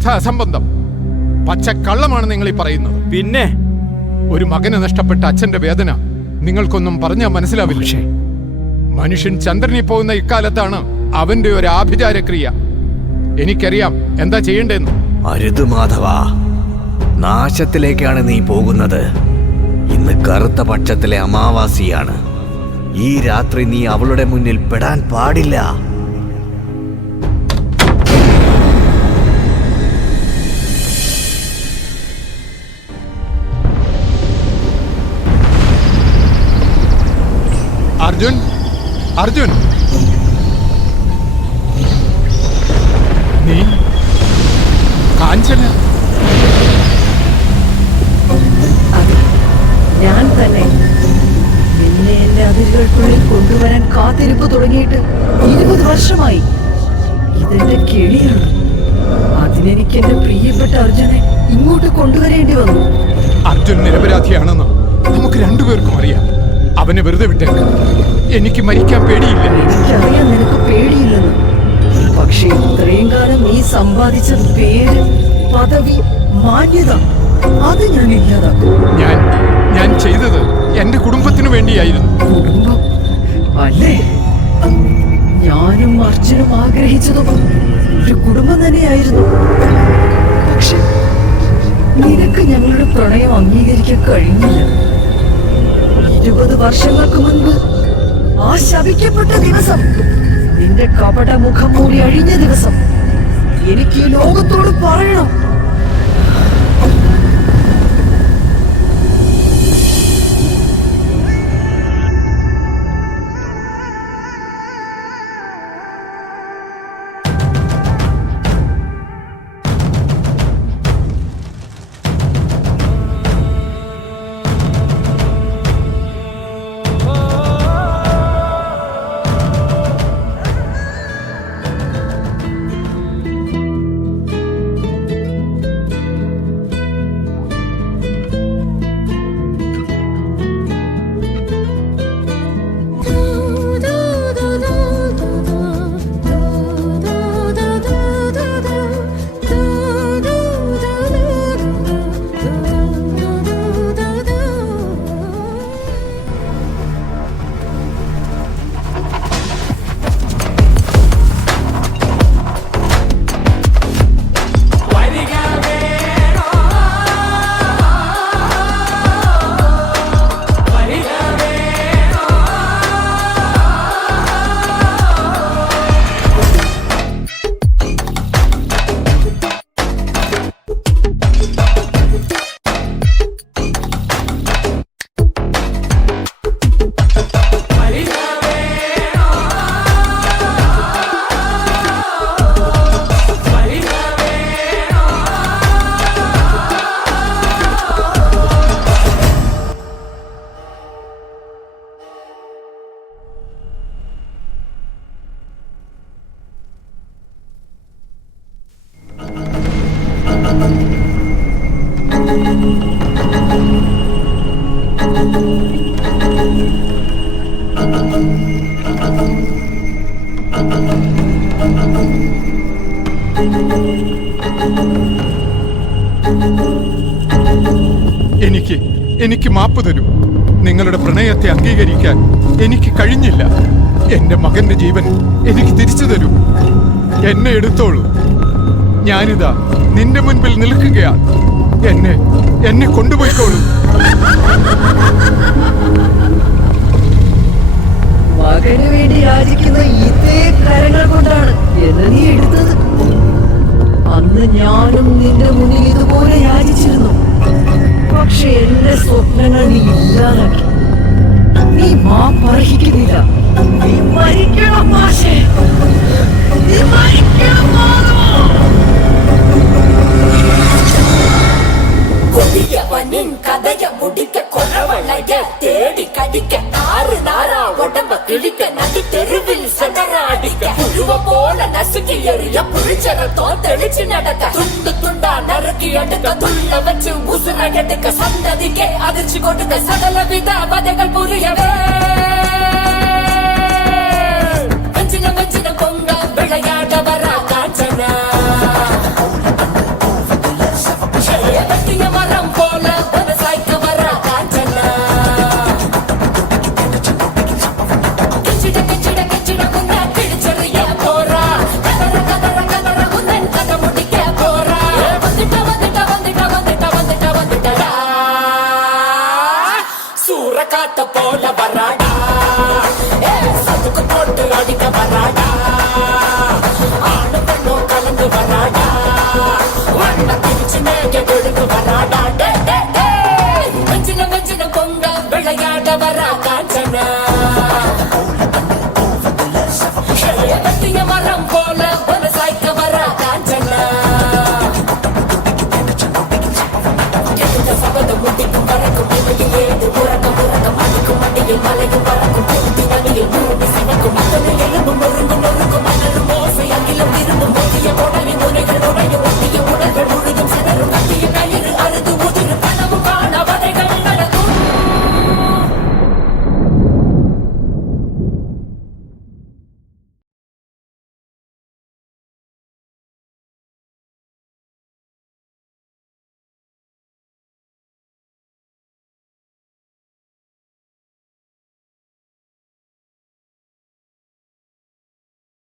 ശുദ്ധ അസംബന്ധം, പച്ചക്കള്ളമാണ് നിങ്ങൾ ഈ പറയുന്നത്. പിന്നെ ഒരു മകനെ നഷ്ടപ്പെട്ട അച്ഛന്റെ വേദന നിങ്ങൾക്കൊന്നും പറഞ്ഞാൽ മനസ്സിലാവില്ല. മനുഷ്യൻ ചന്ദ്രനിൽ പോകുന്ന ഇക്കാലത്താണ് അവന്റെ ഒരു ആഭിചാരക്രിയ. എനിക്കറിയാം എന്താ ചെയ്യേണ്ടതെന്ന്. അരുത് മാധവ, നാശത്തിലേക്കാണ് നീ പോകുന്നത്. ഇന്ന് കറുത്ത പക്ഷത്തിലെ അമാവാസിയാണ്. ഈ രാത്രി നീ അവളുടെ മുന്നിൽ പെടാൻ പാടില്ല. അർജുൻ, അർജുൻ, നീ കാഞ്ചന? അതെ, ഞാൻ തന്നെ. നിന്നെ എന്റെ അതിരുകൾക്കുള്ളിൽ കൊണ്ടുവരാൻ കാത്തിരിപ്പ് തുടങ്ങിയിട്ട് 20 വർഷമായി. ഇതെന്റെ കിളിയാണ്. അതിനെനിക്ക് എന്റെ പ്രിയപ്പെട്ട അർജുനെ ഇങ്ങോട്ട് കൊണ്ടുവരേണ്ടി വന്നു. അർജുൻ നിരപരാധിയാണെന്ന് നമുക്ക് രണ്ടുപേർക്കും അറിയാം. അവനെ വെറുതെ വിട്ടേക്ക്. എനിക്ക് മരിക്കാൻ പേടിയില്ല. എനിക്കറിയാം നിനക്ക് പേടിയില്ലെന്ന്. പക്ഷേ ഇത്രയും കാലം നീ സമ്പാദിച്ച പേര്, പദവി, മാന്യത, അത് ഞാൻ ഇല്ലാതാക്കും. ഞാൻ ചെയ്തത് എന്റെ കുടുംബത്തിനു വേണ്ടിയായിരുന്നു. കുടുംബം അല്ലേ? ഞാനും അർജുനും ആഗ്രഹിച്ചതും ഒരു കുടുംബം തന്നെയായിരുന്നു. പക്ഷെ നിനക്ക് ഞങ്ങളുടെ പ്രണയം അംഗീകരിക്കാൻ കഴിഞ്ഞില്ല. 20 വർഷങ്ങൾക്ക് മുൻപ് ആ ശപിക്കപ്പെട്ട ദിവസം, നിന്റെ കപട മുഖം മൂടി അഴിഞ്ഞ ദിവസം, എനിക്ക് ഈ ലോകത്തോട് പറയണം. എനിക്ക് മാപ്പ് തരൂ. നിങ്ങളുടെ പ്രണയത്തെ അംഗീകരിക്കാൻ എനിക്ക് കഴിഞ്ഞില്ല. എന്റെ മകന്റെ ജീവൻ എനിക്ക് തിരിച്ചു തരൂ. എന്നെ എടുത്തോളൂ. ഞാനിതാ നിന്റെ മുൻപിൽ നിൽക്കുകയാണ്. എന്നെ കൊണ്ടുപോയിക്കോളൂ. മകന് വേണ്ടി യാചിക്കുന്ന ഇതേ കരങ്ങൾ കൊണ്ടാണ് എന്നെ നീ എടുത്തത്. അന്ന് ഞാനും നിന്റെ മുന്നിൽ ഇതുപോലെ യാചിച്ചിരുന്നു. പക്ഷെ എന്റെ സ്വപ്നങ്ങൾ നീ ഇല്ലാതാക്കി. നീ മാപ്പർഹിക്കുന്നില്ല. നീ മരിക്കണം മാഷേ. നീ മരിക്കണം. കൊടിയവനിൻ കഥയ മുടിക്ക കൊറവളയ തേടി കടിക്ക ആറ് നാറാ ഉടമ്പ കിളിക്ക നടി തെരുവിൽ സടറാടിക്ക പുഴുവ പോലെ നസുക്കിയെറിയ പുളിച്ചകത്തോ തെളിച്ച് നടക്ക തുണ്ട് തുണ്ടാ നറുക്കിയെടുക്ക തുള്ള വെച്ച് ഉസുരകെടുക്ക സന്തതിക്ക് അതിർച്ചു കൊടുക്ക സകലവിധ വധകൾ പുരിയവേ വഞ്ചന വഞ്ചന പൊങ്ക വിളയാടവരാ കാഞ്ചന காத்த போல வராடா சதுக்கு போட்டு அடிக்க வராடா ஆணு பெண்ணும் கலந்து வராடா வண்ண பிரிச்சு மேக விழுந்து வராடா வஞ்சின பொங்க விளையாட வரா காஞ்சனா வெட்டிய மரம் போல ஒரு சாய்க்க வரா காஞ்சனா சபதம் முட்டிக்கும் பறக்கும் ஏடு முறக்கம் அடிக்கும் மடியில் மலையும் வர